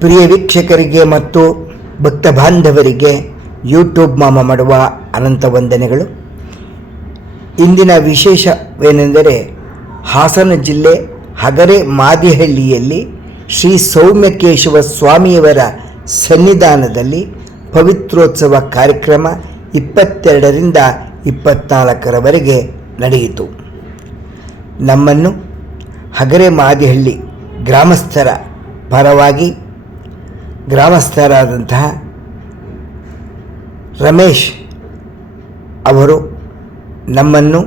ಪ್ರಿಯ ವೀಕ್ಷಕರಿಗೆ ಮತ್ತು ಭಕ್ತ ಬಾಂಧವರಿಗೆ ಯೂಟ್ಯೂಬ್ ಮಾಮ ಮಾಡುವ ಅನಂತ ವಂದನೆಗಳು. ಇಂದಿನ ವಿಶೇಷವೇನೆಂದರೆ ಹಾಸನ ಜಿಲ್ಲೆ ಹಗರೆ ಮಾದಿಹಳ್ಳಿಯಲ್ಲಿ ಶ್ರೀ ಸೌಮ್ಯಕೇಶವ ಸ್ವಾಮಿಯವರ ಸನ್ನಿಧಾನದಲ್ಲಿ ಪವಿತ್ರೋತ್ಸವ ಕಾರ್ಯಕ್ರಮ 22ರಿಂದ 24ರವರೆಗೆ ನಡೆಯಿತು. ನಮ್ಮನ್ನು ಹಗರೆ ಮಾದಿಹಳ್ಳಿ ಗ್ರಾಮಸ್ಥರ ಪರವಾಗಿ ಗ್ರಾಮಸ್ಥರಾದಂತಹ ರಮೇಶ್ ಅವರು ನಮ್ಮನ್ನು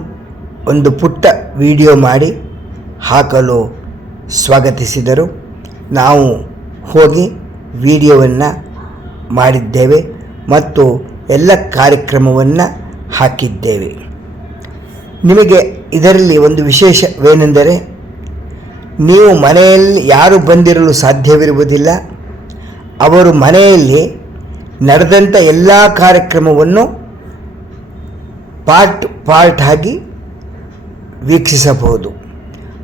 ಒಂದು ಪುಟ್ಟ ವಿಡಿಯೋ ಮಾಡಿ ಹಾಕಲು ಸ್ವಾಗತಿಸಿದರು. ನಾವು ಹೋಗಿ ವಿಡಿಯೋವನ್ನು ಮಾಡಿದ್ದೇವೆ ಮತ್ತು ಎಲ್ಲ ಕಾರ್ಯಕ್ರಮವನ್ನು ಹಾಕಿದ್ದೇವೆ. ನಿಮಗೆ ಇದರಲ್ಲಿ ಒಂದು ವಿಶೇಷವೇನೆಂದರೆ, ನೀವು ಮನೆಯಲ್ಲಿ ಯಾರು ಬಂದಿರಲು ಸಾಧ್ಯವಿರುವುದಿಲ್ಲ. ಅವರು ಮನೆಯಲ್ಲಿ ನಡೆದಂಥ ಎಲ್ಲ ಕಾರ್ಯಕ್ರಮವನ್ನು ಪಾರ್ಟ್ ಆಗಿ ವೀಕ್ಷಿಸಬಹುದು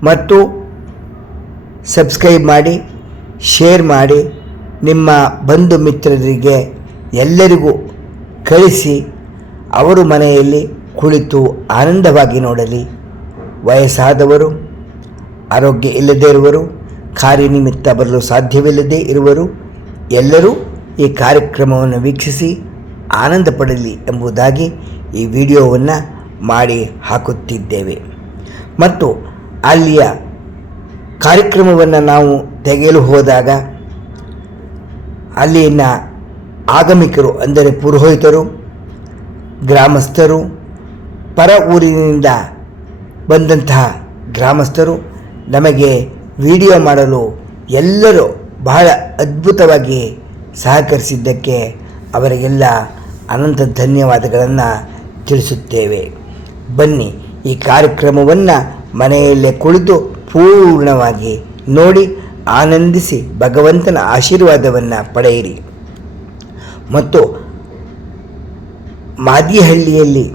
ಮತ್ತು ಸಬ್ಸ್ಕ್ರೈಬ್ ಮಾಡಿ, ಶೇರ್ ಮಾಡಿ, ನಿಮ್ಮ ಬಂಧು ಮಿತ್ರರಿಗೆ ಎಲ್ಲರಿಗೂ ಕಳಿಸಿ ಅವರು ಮನೆಯಲ್ಲಿ ಕುಳಿತು ಆನಂದವಾಗಿ ನೋಡಲಿ. ವಯಸ್ಸಾದವರು, ಆರೋಗ್ಯ ಇಲ್ಲದೇ ಇರುವರು, ಕಾರ್ಯನಿಮಿತ್ತ ಬರಲು ಸಾಧ್ಯವಿಲ್ಲದೆ ಇರುವರು ಎಲ್ಲರೂ ಈ ಕಾರ್ಯಕ್ರಮವನ್ನು ವೀಕ್ಷಿಸಿ ಆನಂದ ಪಡಲಿ ಎಂಬುದಾಗಿ ಈ ವಿಡಿಯೋವನ್ನು ಮಾಡಿ ಹಾಕುತ್ತಿದ್ದೇವೆ. ಮತ್ತು ಅಲ್ಲಿಯ ಕಾರ್ಯಕ್ರಮವನ್ನು ನಾವು ತೆಗೆಯಲು ಹೋದಾಗ ಅಲ್ಲಿನ ಆಗಮಿಕರು ಅಂದರೆ ಪುರೋಹಿತರು, ಗ್ರಾಮಸ್ಥರು, ಪರ ಊರಿನಿಂದ ಬಂದಂತಹ ಗ್ರಾಮಸ್ಥರು ನಮಗೆ ವಿಡಿಯೋ ಮಾಡಲು ಎಲ್ಲರೂ ಬಹಳ ಅದ್ಭುತವಾಗಿ ಸಹಕರಿಸಿದ್ದಕ್ಕೆ ಅವರಿಗೆಲ್ಲ ಅನಂತ ಧನ್ಯವಾದಗಳನ್ನು ತಿಳಿಸುತ್ತೇವೆ. ಬನ್ನಿ, ಈ ಕಾರ್ಯಕ್ರಮವನ್ನು ಮನೆಯಲ್ಲೇ ಕುಳಿತು ಪೂರ್ಣವಾಗಿ ನೋಡಿ ಆನಂದಿಸಿ ಭಗವಂತನ ಆಶೀರ್ವಾದವನ್ನು ಪಡೆಯಿರಿ. ಮತ್ತು ಮಾದಿಹಳ್ಳಿಯಲ್ಲಿ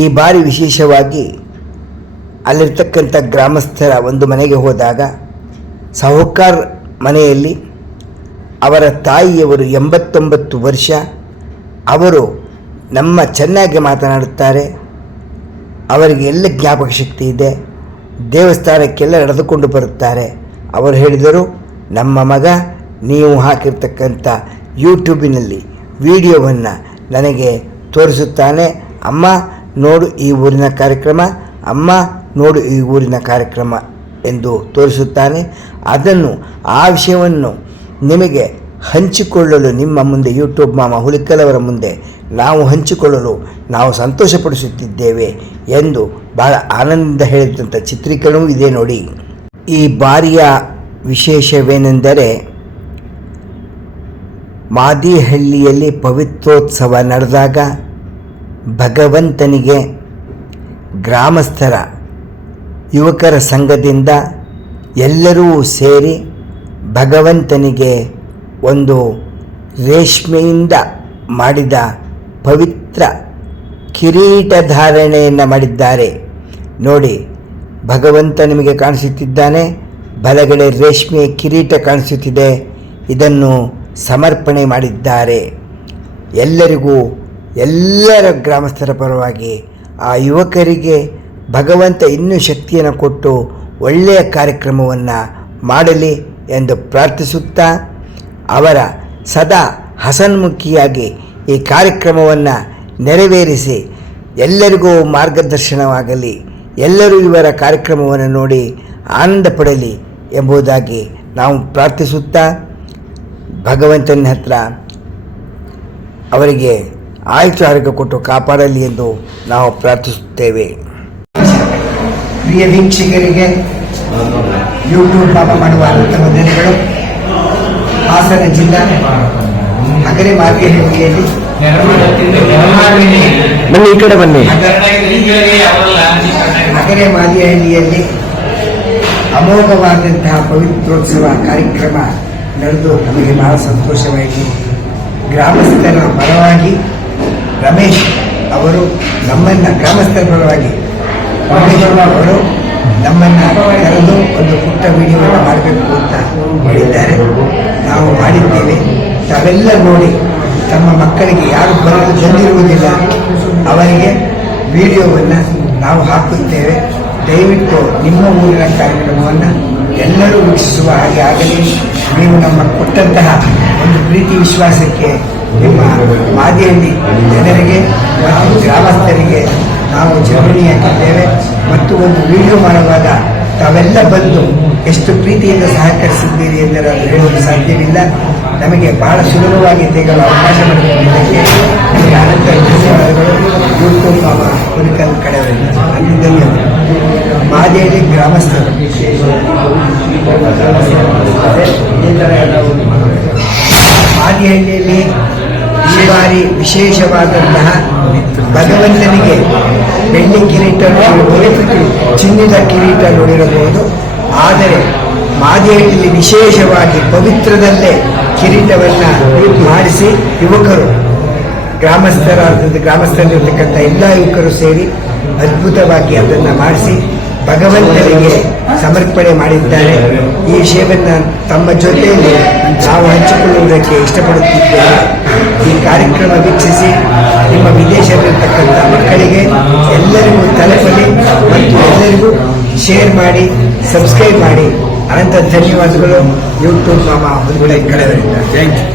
ಈ ಬಾರಿ ವಿಶೇಷವಾಗಿ ಅಲ್ಲಿರ್ತಕ್ಕಂಥ ಗ್ರಾಮಸ್ಥರ ಒಂದು ಮನೆಗೆ ಹೋದಾಗ ಸಾಹುಕಾರ್ ಮನೆಯಲ್ಲಿ ಅವರ ತಾಯಿಯವರು 89 ವರ್ಷ, ಅವರು ನಮ್ಮ ಚೆನ್ನಾಗಿ ಮಾತನಾಡುತ್ತಾರೆ, ಅವರಿಗೆ ಎಲ್ಲ ಜ್ಞಾಪಕ ಶಕ್ತಿ ಇದೆ, ದೇವಸ್ಥಾನಕ್ಕೆಲ್ಲ ನಡೆದುಕೊಂಡು ಬರುತ್ತಾರೆ. ಅವರು ಹೇಳಿದರು, ನಮ್ಮ ಮಗ ನೀವು ಹಾಕಿರ್ತಕ್ಕಂಥ ಯೂಟ್ಯೂಬಿನಲ್ಲಿ ವಿಡಿಯೋವನ್ನು ನನಗೆ ತೋರಿಸುತ್ತಾನೆ, ಅಮ್ಮ ನೋಡು ಈ ಊರಿನ ಕಾರ್ಯಕ್ರಮ, ಅಮ್ಮ ನೋಡು ಈ ಊರಿನ ಕಾರ್ಯಕ್ರಮ ಎಂದು ತೋರಿಸುತ್ತಾನೆ. ಅದನ್ನು ಆ ವಿಷಯವನ್ನು ನಿಮಗೆ ಹಂಚಿಕೊಳ್ಳಲು ನಿಮ್ಮ ಮುಂದೆ ಯೂಟ್ಯೂಬ್ ಮಾಮ ಹುಲಿಕಲವರ ಮುಂದೆ ನಾವು ಹಂಚಿಕೊಳ್ಳಲು ನಾವು ಸಂತೋಷಪಡಿಸುತ್ತಿದ್ದೇವೆ ಎಂದು ಬಹಳ ಆನಂದ ಹೇಳಿದಂಥ ಚಿತ್ರೀಕರಣವೂ ಇದೆ ನೋಡಿ. ಈ ಬಾರಿಯ ವಿಶೇಷವೇನೆಂದರೆ, ಮಾದಿಹಳ್ಳಿಯಲ್ಲಿ ಪವಿತ್ರೋತ್ಸವ ನಡೆದಾಗ ಭಗವಂತನಿಗೆ ಗ್ರಾಮಸ್ಥರ ಯುವಕರ ಸಂಘದಿಂದ ಎಲ್ಲರೂ ಸೇರಿ ಭಗವಂತನಿಗೆ ಒಂದು ರೇಷ್ಮೆಯಿಂದ ಮಾಡಿದ ಪವಿತ್ರ ಕಿರೀಟ ಧಾರಣೆಯನ್ನು ಮಾಡಿದ್ದಾರೆ ನೋಡಿ. ಭಗವಂತ ನಿಮಗೆ ಕಾಣಿಸುತ್ತಿದ್ದಾನೆ, ಬಲಗಡೆ ರೇಷ್ಮೆ ಕಿರೀಟ ಕಾಣಿಸುತ್ತಿದೆ. ಇದನ್ನು ಸಮರ್ಪಣೆ ಮಾಡಿದ್ದಾರೆ. ಎಲ್ಲರಿಗೂ, ಎಲ್ಲರ ಗ್ರಾಮಸ್ಥರ ಪರವಾಗಿ ಆ ಯುವಕರಿಗೆ ಭಗವಂತ ಇನ್ನೂ ಶಕ್ತಿಯನ್ನು ಕೊಟ್ಟು ಒಳ್ಳೆಯ ಕಾರ್ಯಕ್ರಮವನ್ನು ಮಾಡಲಿ ಎಂದು ಪ್ರಾರ್ಥಿಸುತ್ತಾ, ಅವರ ಸದಾ ಹಸನ್ಮುಖಿಯಾಗಿ ಈ ಕಾರ್ಯಕ್ರಮವನ್ನು ನೆರವೇರಿಸಿ ಎಲ್ಲರಿಗೂ ಮಾರ್ಗದರ್ಶನವಾಗಲಿ, ಎಲ್ಲರೂ ಇವರ ಕಾರ್ಯಕ್ರಮವನ್ನು ನೋಡಿ ಆನಂದ ಪಡಲಿ ಎಂಬುದಾಗಿ ನಾವು ಪ್ರಾರ್ಥಿಸುತ್ತಾ ಭಗವಂತನ ಹತ್ರ ಅವರಿಗೆ ಆಯುಷ್ಯ ಆರೋಗ್ಯ ಕೊಟ್ಟು ಕಾಪಾಡಲಿ ಎಂದು ನಾವು ಪ್ರಾರ್ಥಿಸುತ್ತೇವೆ. ಪ್ರಿಯ ವೀಕ್ಷಕರಿಗೆ ಯೂಟ್ಯೂಬ್ ಮಾಮ ಮಾಡುವ ಅನಂತ ವಂದನೆಗಳು. ಹಾಸನ ಜಿಲ್ಲಾ ಹಗರೆ ಮಾದಿಹಳ್ಳಿಯಲ್ಲಿ ಬನ್ನಿ, ಈ ಕಡೆ ಬನ್ನಿ. ಹಗರೆ ಮಾದಿಹಳ್ಳಿಯಲ್ಲಿ ಅಮೋಘವಾದಂತಹ ಪವಿತ್ರೋತ್ಸವ ಕಾರ್ಯಕ್ರಮ ನಡೆದು ನಮಗೆ ಬಹಳ ಸಂತೋಷವಾಯಿತು. ಗ್ರಾಮಸ್ಥರ ಪರವಾಗಿ ರಮೇಶ್ ಅವರು ನಮ್ಮನ್ನು, ಗ್ರಾಮಸ್ಥರ ಪರವಾಗಿ ರಮೇಶ್ ಅವರು ನಮ್ಮನ್ನು ಕರೆದು ಒಂದು ಪುಟ್ಟ ವಿಡಿಯೋವನ್ನು ಮಾಡಬೇಕು ಅಂತ ಹೇಳಿದ್ದಾರೆ. ನಾವು ಮಾಡಿದ್ದೇವೆ. ತಾವೆಲ್ಲ ನೋಡಿ ತಮ್ಮ ಮಕ್ಕಳಿಗೆ ಯಾರು ಬಂದಿರುವುದಿಲ್ಲ ಅವರಿಗೆ ವಿಡಿಯೋವನ್ನು ನಾವು ಹಾಕುತ್ತೇವೆ. ದಯವಿಟ್ಟು ನಿಮ್ಮ ಊರಿನ ಕಾರ್ಯಕ್ರಮವನ್ನು ಎಲ್ಲರೂ ವೀಕ್ಷಿಸುವ ಹಾಗೆ ಆಗಲಿ. ನೀವು ನಮ್ಮ ಕೊಟ್ಟಂತಹ ಒಂದು ಪ್ರೀತಿ ವಿಶ್ವಾಸಕ್ಕೆ ನಿಮ್ಮ ಮಾದಿಹಳ್ಳಿ ಜನರಿಗೆ ಮತ್ತು ಗ್ರಾಮಸ್ಥರಿಗೆ ನಾವು ಚಿರಋಣಿ ಹಾಕಿದ್ದೇವೆ. ಮತ್ತು ಒಂದು ವಿಡಿಯೋ ಮಾಡುವಾಗ ತಾವೆಲ್ಲ ಬಂದು ಎಷ್ಟು ಪ್ರೀತಿಯಿಂದ ಸಹಕರಿಸಿದ್ದೀರಿ ಎಂದರೆ ಅದು ಹೇಳಲು ಸಾಧ್ಯವಿಲ್ಲ. ನಮಗೆ ಬಹಳ ಸುಲಭವಾಗಿ ತೆಗೆಯಲು ಅವಕಾಶ ಮಾಡಿಕೊಂಡಿದ್ದಕ್ಕೆ ನಮಗೆ ಅನಂತ ಧನ್ಯವಾದಗಳು. ಯೂಟ್ಯೂಬ್ ಮಾಮ ಹುಲಿಕಲ್ ಕಡೆಯವರಿಂದ ಅಲ್ಲಿ ಧನ್ಯವಾದ. ಮಾದಿಹಳ್ಳಿ ಗ್ರಾಮಸ್ಥರು ಮಾದಿಹಳ್ಳಿಯಲ್ಲಿ ಈ ಬಾರಿ ವಿಶೇಷವಾದಂತಹ ಭಗವಂತನಿಗೆ ಬೆಳ್ಳಿ ಕಿರೀಟ ನೋಡಿರಬಹುದು, ಚಿನ್ನದ ಕಿರೀಟ ನೋಡಿರಬಹುದು. ಆದರೆ ಮಾದಿಹಳ್ಳಿಯಲ್ಲಿ ವಿಶೇಷವಾಗಿ ಪವಿತ್ರದಲ್ಲೇ ಕಿರೀಟವನ್ನು ಮಾಡಿಸಿ ಯುವಕರು ಗ್ರಾಮಸ್ಥರಲ್ಲಿರ್ತಕ್ಕಂಥ ಎಲ್ಲ ಯುವಕರು ಸೇರಿ ಅದ್ಭುತವಾಗಿ ಅದನ್ನು ಮಾಡಿಸಿ ಭಗವಂತನಿಗೆ ಸಮರ್ಪಣೆ ಮಾಡಿದ್ದಾರೆ. ಈ ವಿಷಯವನ್ನು ತಮ್ಮ ಜೊತೆಯಲ್ಲಿ ನಾವು ಹಂಚಿಕೊಳ್ಳುವುದಕ್ಕೆ ಇಷ್ಟಪಡುತ್ತಿದ್ದೇವೆ. ಈ ಕಾರ್ಯಕ್ರಮ ವೀಕ್ಷಿಸಿ ನಿಮ್ಮ ವಿದೇಶದಲ್ಲಿರ್ತಕ್ಕಂಥ ಮಕ್ಕಳಿಗೆ ಎಲ್ಲರಿಗೂ ತಲುಪಲಿ ಮತ್ತು ಎಲ್ಲರಿಗೂ ಶೇರ್ ಮಾಡಿ, ಸಬ್ಸ್ಕ್ರೈಬ್ ಮಾಡಿ. ಅನಂತ ಧನ್ಯವಾದಗಳು. ಯೂಟ್ಯೂಬ್ ಮಾಮ ಹುಲಿಕಲ್ ಕಡೆಯವರಿಂದ. Thank you.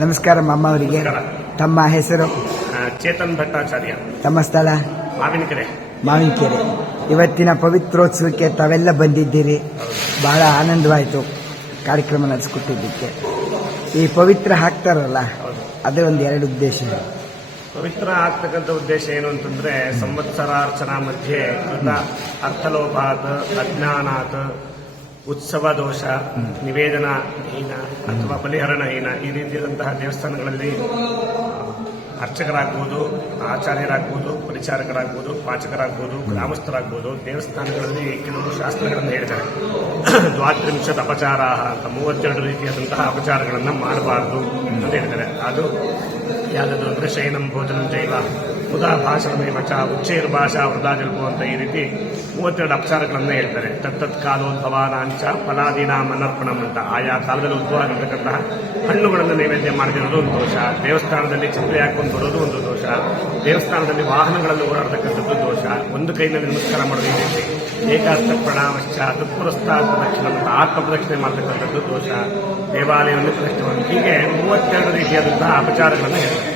ನಮಸ್ಕಾರ ಮಾಮ ಅವರಿಗೆ. ತಮ್ಮ ಹೆಸರು? ಚೇತನ್ ಭಟ್ಟಾಚಾರ್ಯ. ತಮ್ಮ ಸ್ಥಳ? ಮಾವಿನಕೆರೆ. ಇವತ್ತಿನ ಪವಿತ್ರೋತ್ಸವಕ್ಕೆ ತಾವೆಲ್ಲ ಬಂದಿದ್ದೀರಿ. ಬಹಳ ಆನಂದವಾಯಿತು ಕಾರ್ಯಕ್ರಮ ನಡೆಸಿಕೊಟ್ಟಿದ್ದಕ್ಕೆ. ಈ ಪವಿತ್ರ ಹಾಕ್ತಾರಲ್ಲ, ಅದೇ ಒಂದು ಎರಡು ಉದ್ದೇಶ. ಪವಿತ್ರ ಆಗ್ತಕ್ಕಂಥ ಉದ್ದೇಶ ಏನು ಅಂತಂದ್ರೆ, ಸಂವತ್ಸರಾರ್ಚನಾ ಮಧ್ಯೆ ಕೃತ ಅರ್ಥಲೋಪಾತ್ ಅಜ್ಞಾನಾತ್ ಉತ್ಸವ ದೋಷ ನಿವೇದನ ಹೀನ ಅಥವಾ ಬಲಿಹರಣ ಹೀನ ಈ ರೀತಿಯಾದಂತಹ ದೇವಸ್ಥಾನಗಳಲ್ಲಿ ಅರ್ಚಕರಾಗ್ಬೋದು, ಆಚಾರ್ಯರಾಗ್ಬೋದು, ಪರಿಚಾರಕರಾಗ್ಬೋದು, ಪಾಚಕರಾಗ್ಬೋದು, ಗ್ರಾಮಸ್ಥರಾಗ್ಬೋದು, ದೇವಸ್ಥಾನಗಳಲ್ಲಿ ಕೆಲವು ಶಾಸ್ತ್ರಗಳನ್ನು ಹೇಳಿದ್ದಾರೆ. ದ್ವಾತ್ರಿಂಶತ್ ಅಪಚಾರ ಅಂತ 32 ರೀತಿಯಾದಂತಹ ಅಪಚಾರಗಳನ್ನು ಮಾಡಬಾರದು ಅಂತ ಹೇಳಿದ್ದಾರೆ. ಅದು ಯಾವುದಾದ್ರು ಅಂದರೆ ಶಯನಂ ಭೋಜನಂ ಜೈವ ಉದಾ ಭಾಷಣಮೇವ ಚ ಉಚ್ಚೈರ್ಭಾಷಾ ವೃದಾ ಜಲ್ಪು ಅಂತ ಈ ರೀತಿ 32 ಅಪಚಾರಗಳನ್ನು ಹೇಳ್ತಾರೆ. ತತ್ತತ್ ಕಾಲೋದ್ಭವಾನಾಂಚ ಫಲಾದೀನಾಂ ಅನರ್ಪಣಂ ಅಂತ ಆಯಾ ಕಾಲದಲ್ಲಿ ಉದ್ಭವ ಆಗಿರ್ತಕ್ಕಂತಹ ಹಣ್ಣುಗಳನ್ನು ನೈವೇದ್ಯ ಮಾಡದಿರೋದು ಒಂದು ದೋಷ. ದೇವಸ್ಥಾನದಲ್ಲಿ ಛತ್ರಿ ಹಾಕೊಂಡು ಬರೋದು ಒಂದು ದೋಷ. ದೇವಸ್ಥಾನದಲ್ಲಿ ವಾಹನಗಳಲ್ಲಿ ಓಡಾಡ್ತಕ್ಕಂಥದ್ದು ದೋಷ. ಒಂದು ಕೈನಲ್ಲಿ ನಮಸ್ಕಾರ ಮಾಡೋದು ಈ ರೀತಿ. ಏಕಾಸ್ತ ಪ್ರಣಾಮಶ್ಚ ತತ್ಪುರಸ್ತಾತ್ ಪ್ರದಕ್ಷಿಣೆ ಅಂತ ಆತ್ಮ ಪ್ರದಕ್ಷಿಣೆ ಮಾಡತಕ್ಕಂಥದ್ದು ದೋಷ. ದೇವಾಲಯವನ್ನು ಪ್ರದಕ್ಷಿಣೆ ಮಾಡಿ ಹೀಗೆ 32 ರೀತಿಯಾದಂತಹ ಅಪಚಾರಗಳನ್ನು ಹೇಳ್ತಾರೆ.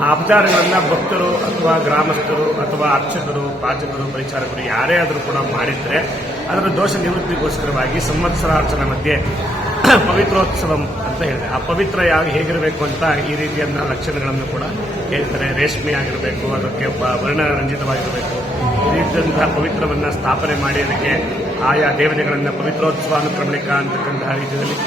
ಆ ಅಪಚಾರಗಳನ್ನ ಭಕ್ತರು ಅಥವಾ ಗ್ರಾಮಸ್ಥರು ಅಥವಾ ಅರ್ಚಕರು, ಪಾಚಕರು, ಪರಿಚಾರಕರು ಯಾರೇ ಆದರೂ ಕೂಡ ಮಾಡಿದ್ರೆ ಅದರ ದೋಷ ನಿವೃತ್ತಿಗೋಸ್ಕರವಾಗಿ ಸಂವತ್ಸರಾರ್ಚನೆ ಮಧ್ಯೆ ಪವಿತ್ರೋತ್ಸವಂ ಅಂತ ಹೇಳಿದೆ. ಆ ಪವಿತ್ರ ಹೇಗಿರಬೇಕು ಅಂತ ಈ ರೀತಿಯನ್ನ ಲಕ್ಷಣಗಳನ್ನು ಕೂಡ ಹೇಳ್ತಾರೆ. ರೇಷ್ಮೆ ಆಗಿರಬೇಕು, ಅದಕ್ಕೆ ವರ್ಣರಂಜಿತವಾಗಿರಬೇಕು. ಈ ರೀತಿಯಂತಹ ಪವಿತ್ರವನ್ನ ಸ್ಥಾಪನೆ ಮಾಡಿ ಅದಕ್ಕೆ ಆಯಾ ದೇವತೆಗಳನ್ನ ಪವಿತ್ರೋತ್ಸವ ಅನುಕ್ರಮಣಿಕ ಅಂತಕ್ಕಂತಹ ರೀತಿಯಲ್ಲಿ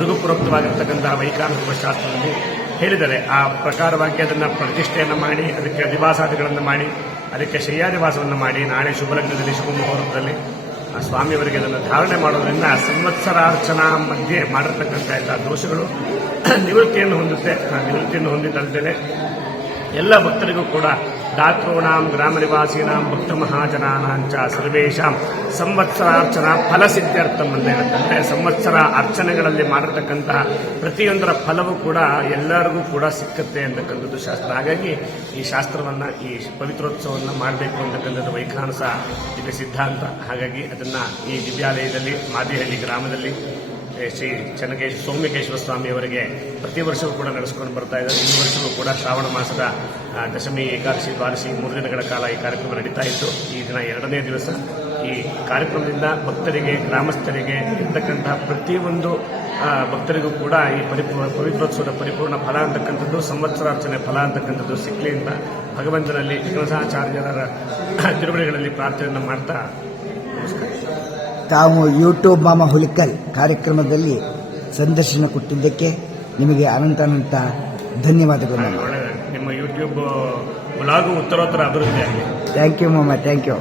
ಮೃದುಪೂರ್ವಕವಾಗಿರ್ತಕ್ಕಂತಹ ವೈಕಾನಿಕ ಶಾಸ್ತ್ರದಲ್ಲಿ ಹೇಳಿದ್ದಾರೆ. ಆ ಪ್ರಕಾರವಾಗಿ ಅದನ್ನು ಪ್ರತಿಷ್ಠೆಯನ್ನು ಮಾಡಿ, ಅದಕ್ಕೆ ಅಧಿವಾಸಾದಿಗಳನ್ನು ಮಾಡಿ, ಅದಕ್ಕೆ ಶಯ್ಯಾದಿವಾಸವನ್ನು ಮಾಡಿ, ನಾಳೆ ಶುಭಲಗ್ನದಲ್ಲಿ ಶುಭ ಮುಹೂರ್ತದಲ್ಲಿ ಆ ಸ್ವಾಮಿಯವರಿಗೆ ಅದನ್ನು ಧಾರಣೆ ಮಾಡೋದ್ರಿಂದ ಸಂವತ್ಸರಾರ್ಚನಾ ಮಧ್ಯೆ ಮಾಡಿರ್ತಕ್ಕಂಥ ಎಲ್ಲ ದೋಷಗಳು ನಿವೃತ್ತಿಯನ್ನು ಹೊಂದುತ್ತೆ. ಆ ನಿವೃತ್ತಿಯನ್ನು ಹೊಂದಿದ್ದಲ್ಲದೆ ಎಲ್ಲ ಭಕ್ತರಿಗೂ ಕೂಡ ದಾತॄಣಾಂ ಗ್ರಾಮ ನಿವಾಸೀನಾಂ ಭಕ್ತ ಮಹಾಜನಾನಾಂಚ ಸರ್ವೇಶಾಂ ಸಂವತ್ಸರಾರ್ಚನಾ ಫಲಸಿದ್ಧಾರ್ಥಂ ಅಂತ ಹೇಳುತ್ತೆ. ಅಂದರೆ ಸಂವತ್ಸರ ಅರ್ಚನೆಗಳಲ್ಲಿ ಮಾಡಿರ್ತಕ್ಕಂತಹ ಪ್ರತಿಯೊಂದರ ಫಲವೂ ಕೂಡ ಎಲ್ಲರಿಗೂ ಕೂಡ ಸಿಕ್ಕತ್ತೆ ಅಂತಕ್ಕಂಥದ್ದು ಶಾಸ್ತ್ರ. ಹಾಗಾಗಿ ಈ ಶಾಸ್ತ್ರವನ್ನು, ಈ ಪವಿತ್ರೋತ್ಸವವನ್ನು ಮಾಡಬೇಕು ಅಂತಕ್ಕಂಥದ್ದು ವೈಖಾನಸ ಇದು ಸಿದ್ಧಾಂತ. ಹಾಗಾಗಿ ಅದನ್ನು ಈ ದಿವ್ಯಾಲಯದಲ್ಲಿ ಮಾದಿಹಳ್ಳಿ ಗ್ರಾಮದಲ್ಲಿ ಶ್ರೀ ಸೌಮ್ಯಕೇಶ್ವರ ಸ್ವಾಮಿಯವರಿಗೆ ಪ್ರತಿ ವರ್ಷವೂ ಕೂಡ ನಡೆಸಿಕೊಂಡು ಬರ್ತಾ ಇದ್ದಾರೆ. ಈ ವರ್ಷವೂ ಕೂಡ ಶ್ರಾವಣ ಮಾಸದ ದಶಮಿ, ಏಕಾದಶಿ, ದ್ವಾದಶಿ 3 ದಿನಗಳ ಕಾಲ ಈ ಕಾರ್ಯಕ್ರಮ ನಡೀತಾ ಇತ್ತು. ಈ ದಿನ 2ನೇ ದಿವಸ. ಈ ಕಾರ್ಯಕ್ರಮದಿಂದ ಭಕ್ತರಿಗೆ, ಗ್ರಾಮಸ್ಥರಿಗೆ ಇರ್ತಕ್ಕಂತಹ ಪ್ರತಿಯೊಂದು ಭಕ್ತರಿಗೂ ಕೂಡ ಈ ಪವಿತ್ರೋತ್ಸವದ ಪರಿಪೂರ್ಣ ಫಲ ಅಂತಕ್ಕಂಥದ್ದು, ಸಂವತ್ಸರಾರ್ಚನೆ ಫಲ ಅಂತಕ್ಕಂಥದ್ದು ಸಿಕ್ಕಲಿ ಅಂತ ಭಗವಂತನಲ್ಲಿ ವಿಘ್ನಸಾಚಾರ್ಯರ ತಿರುವಳಿಗಳಲ್ಲಿ ಪ್ರಾರ್ಥನೆಯನ್ನು ಮಾಡ್ತಾ ನಮಸ್ಕಾರ. ತಾವು ಯೂಟ್ಯೂಬ್ ಮಾಮ ಹುಲಿಕಲ್ ಕಾರ್ಯಕ್ರಮದಲ್ಲಿ ಸಂದರ್ಶನ ಕೊಟ್ಟಿದ್ದಕ್ಕೆ ನಿಮಗೆ ಅನಂತ ಧನ್ಯವಾದಗಳು ಮಾಮ. ನಿಮ್ಮ ಯೂಟ್ಯೂಬ್ ಬ್ಲಾಗು ಉತ್ತರೋತ್ತರ ಅಭಿವೃದ್ಧಿ ಆಗಲಿ. ಥ್ಯಾಂಕ್ ಯು ಮಾಮ, ಥ್ಯಾಂಕ್ ಯು.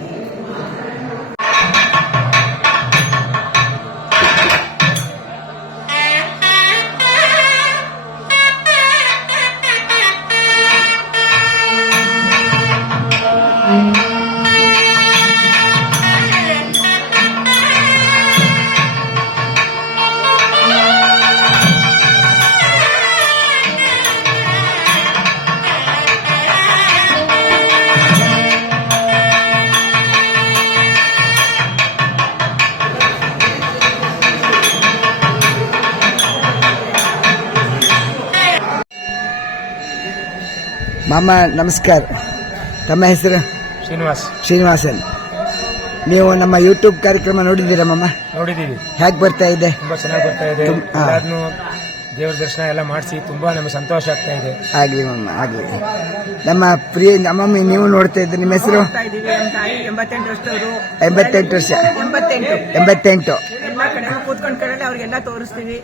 ಮಾಮ ನಮಸ್ಕಾರ. ತಮ್ಮ ಹೆಸರು? ಶ್ರೀನಿವಾಸನ್. ನೀವು ನಮ್ಮ ಯೂಟ್ಯೂಬ್ ಕಾರ್ಯಕ್ರಮ ನೋಡಿದ್ದೀರಾ ಮಾಮ? ನೋಡಿದ್ದೀವಿ. ಹೇಗೆ ಬರ್ತಾ ಇದೆ? ತುಂಬಾ ಚೆನ್ನಾಗಿ ಬರ್ತಾ ಇದೆ. ಎಲ್ಲಾದ್ನೂ ದೇವರ ದರ್ಶನ ಎಲ್ಲ ಮಾಡಿಸಿ ತುಂಬಾ ನಮಗೆ ಸಂತೋಷ ಆಗ್ತಾ ಇದೆ. ಆಗ್ಲಿ ಮಾಮ, ಆಗ್ಲಿ. ನಮ್ಮ ಪ್ರಿಯ ನಮ್ಮಮ್ಮಿ ನೀವು ನೋಡ್ತಾ ಇದ್ರಿ. ನಿಮ್ಮ ಹೆಸರು? 88 ವರ್ಷ. 88. ಅವ್ರಿಗೆಲ್ಲ ತೋರಿಸ್ತೀವಿ.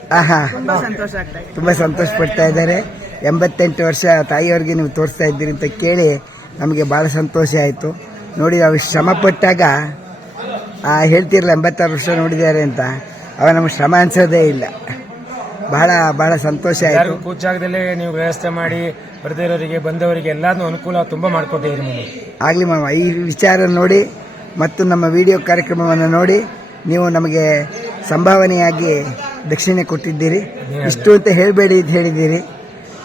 ಸಂತೋಷ ಆಗ್ತಾ ಇದೆ. ತುಂಬಾ ಸಂತೋಷ ಪಡ್ತಾ ಇದ್ದಾರೆ. 88 ವರ್ಷ ತಾಯಿಯವ್ರಿಗೆ ನೀವು ತೋರಿಸ್ತಾ ಇದ್ದೀರಿ ಅಂತ ಕೇಳಿ ನಮಗೆ ಬಹಳ ಸಂತೋಷ ಆಯಿತು. ನೋಡಿ, ನಾವು ಶ್ರಮ ಪಟ್ಟಾಗ ಹೇಳ್ತಿರಲ್ಲ 86 ವರ್ಷ ನೋಡಿದ್ದಾರೆ ಅಂತ, ಅವ ನಮಗೆ ಶ್ರಮ ಅನ್ಸೋದೇ ಇಲ್ಲ. ಬಹಳ ಬಹಳ ಸಂತೋಷ ಆಯಿತು. ಕೂಚಾಗದಲ್ಲೇ ನೀವು ವ್ಯವಸ್ಥೆ ಮಾಡಿ ಬರೆದಿರೋರಿಗೆ ಬಂದವರಿಗೆ ಎಲ್ಲಾದ್ನೂ ಅನುಕೂಲ ತುಂಬಾ ಮಾಡಿಕೊಟ್ಟಿದ್ದೀರಿ. ಆಗಲಿ ಮಾಮ. ಈ ವಿಚಾರ ನೋಡಿ ಮತ್ತು ನಮ್ಮ ವಿಡಿಯೋ ಕಾರ್ಯಕ್ರಮವನ್ನು ನೋಡಿ ನೀವು ನಮಗೆ ಸಂಭಾವನೆಯಾಗಿ ದಕ್ಷಿಣೆ ಕೊಟ್ಟಿದ್ದೀರಿ. ಇಷ್ಟು ಅಂತ ಹೇಳಬೇಡಿ ಅಂತ ಹೇಳಿದ್ದೀರಿ.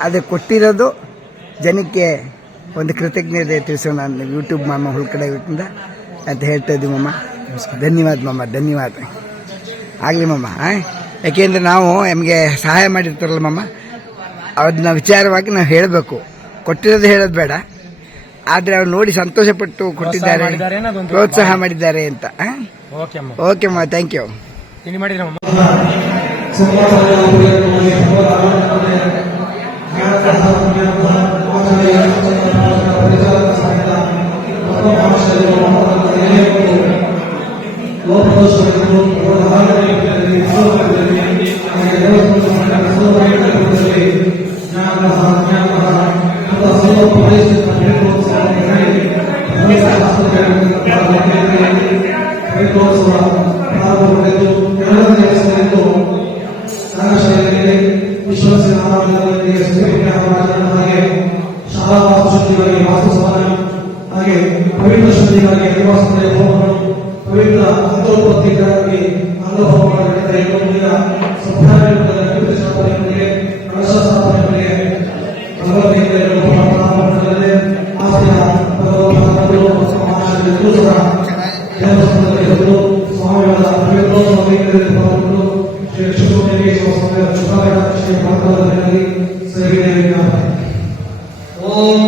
ಅದು ಕೊಟ್ಟಿರೋದು ಜನಕ್ಕೆ ಒಂದು ಕೃತಜ್ಞತೆ ತಿಳಿಸೋಣ ನಾನು ಯೂಟ್ಯೂಬ್ ಮಾಮ ಹುಳ್ಕಡೆ ಇಂದ ಅಂತ ಹೇಳ್ತಾ ಇದ್ದೀವಿ ಮಾಮ. ಧನ್ಯವಾದ ಮಾಮ, ಧನ್ಯವಾದ. ಆಗಲಿ ಮಾಮ. ಯಾಕೆಂದರೆ ನಾವು ನಮಗೆ ಸಹಾಯ ಮಾಡಿರ್ತಾರಲ್ಲ ಮಾಮ, ಅದನ್ನ ವಿಚಾರವಾಗಿ ನಾವು ಹೇಳಬೇಕು. ಕೊಟ್ಟಿರೋದು ಹೇಳೋದು ಬೇಡ, ಆದರೆ ಅವ್ರು ನೋಡಿ ಸಂತೋಷಪಟ್ಟು ಕೊಟ್ಟಿದ್ದಾರೆ, ಪ್ರೋತ್ಸಾಹ ಮಾಡಿದ್ದಾರೆ ಅಂತ. ಓಕೆ ಮಾಮ, ಥ್ಯಾಂಕ್ ಯು. ಹಾಗೆ ಪವಿತ್ರ ಶುದ್ಧಿಗಾಗಿ ಪವಿತ್ರ ಅಂತೋತ್ಪತ್ತಿಗಾಗಿ ಅಂಗಭೋಗ ಮಾಡಿದ ಸ್ಥಾಪನೆಗಳಿಗೆ ಕಳಶ ಸ್ಥಾಪನೆಗಳಿಗೆ ಸ್ವಾಮಿಗಳ ಓಂ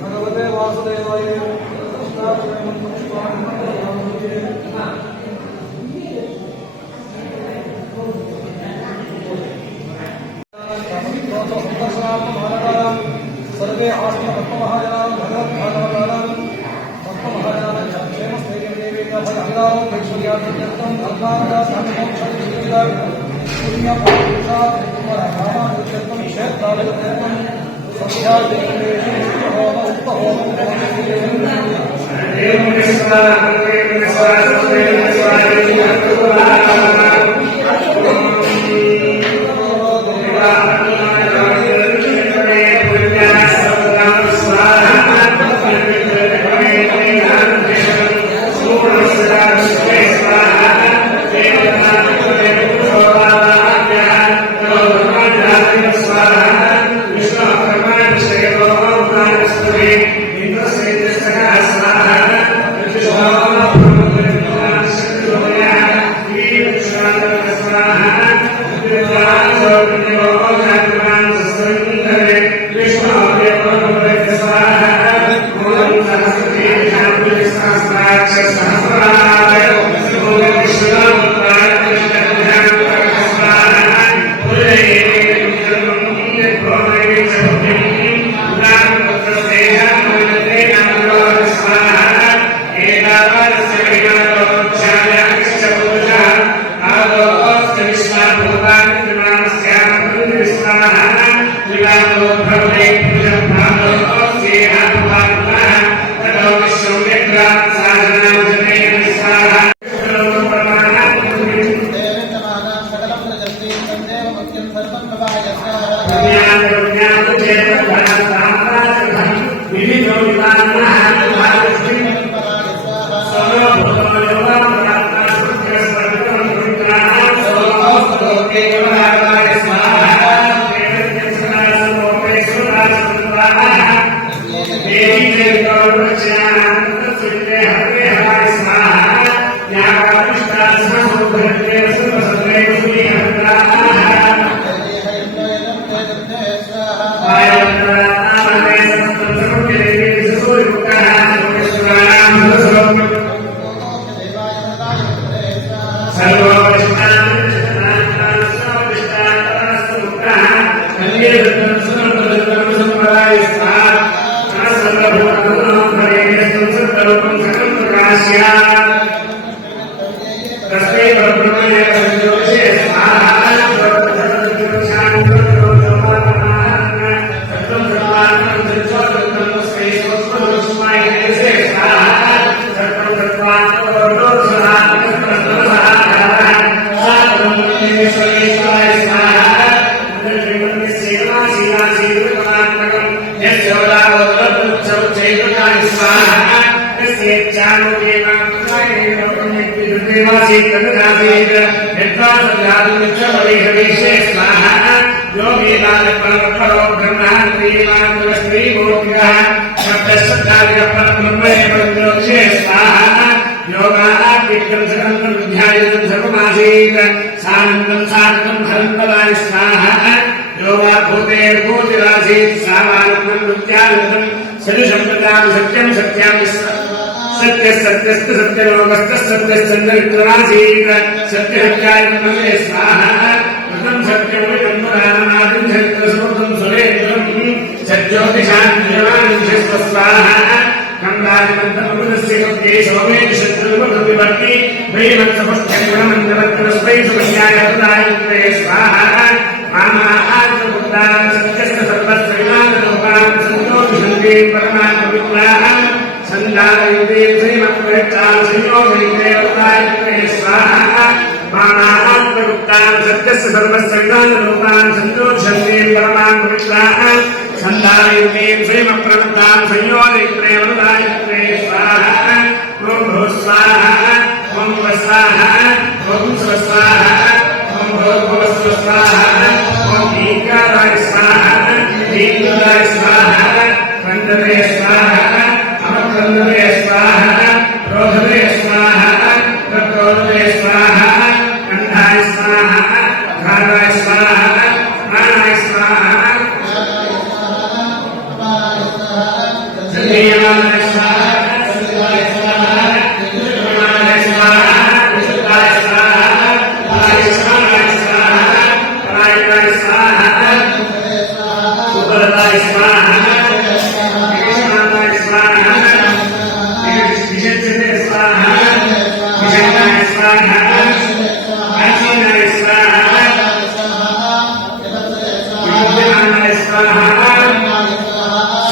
भगवते वासुदेवाय सर्वे आस्ते भक्तमहाजनां भगवद्भागवतानां भक्तमहाजनां क्षेमस्थैर्यदेवेन भगविदां ऐश्वर्याद्यर्थं धर्मादासान्मोक्षं पुण्यपापुषात् रामानुत्यर्थं क्षेत्रादित्यर्थं संध्यादेवेषु होम स्वाहा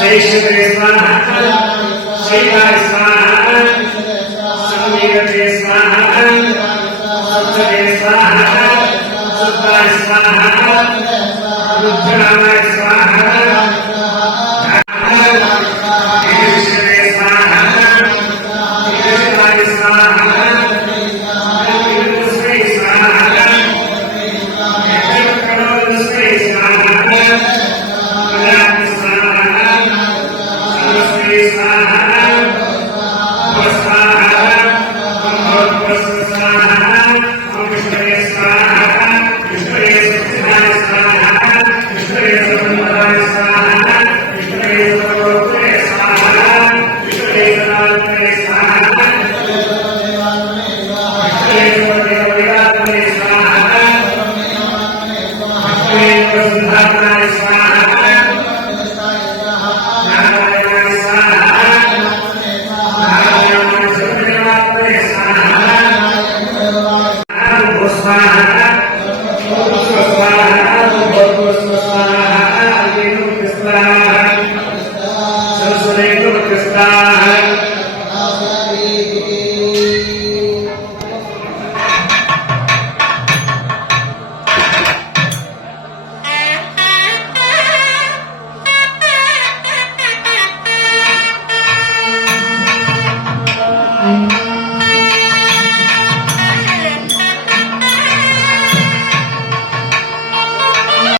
वैष्णवे स्वाहा शैवाय स्वाहा संवीरते स्वाहा सुखदे स्वाहा सुखाय स्वाहा रुद्राय स्वाहा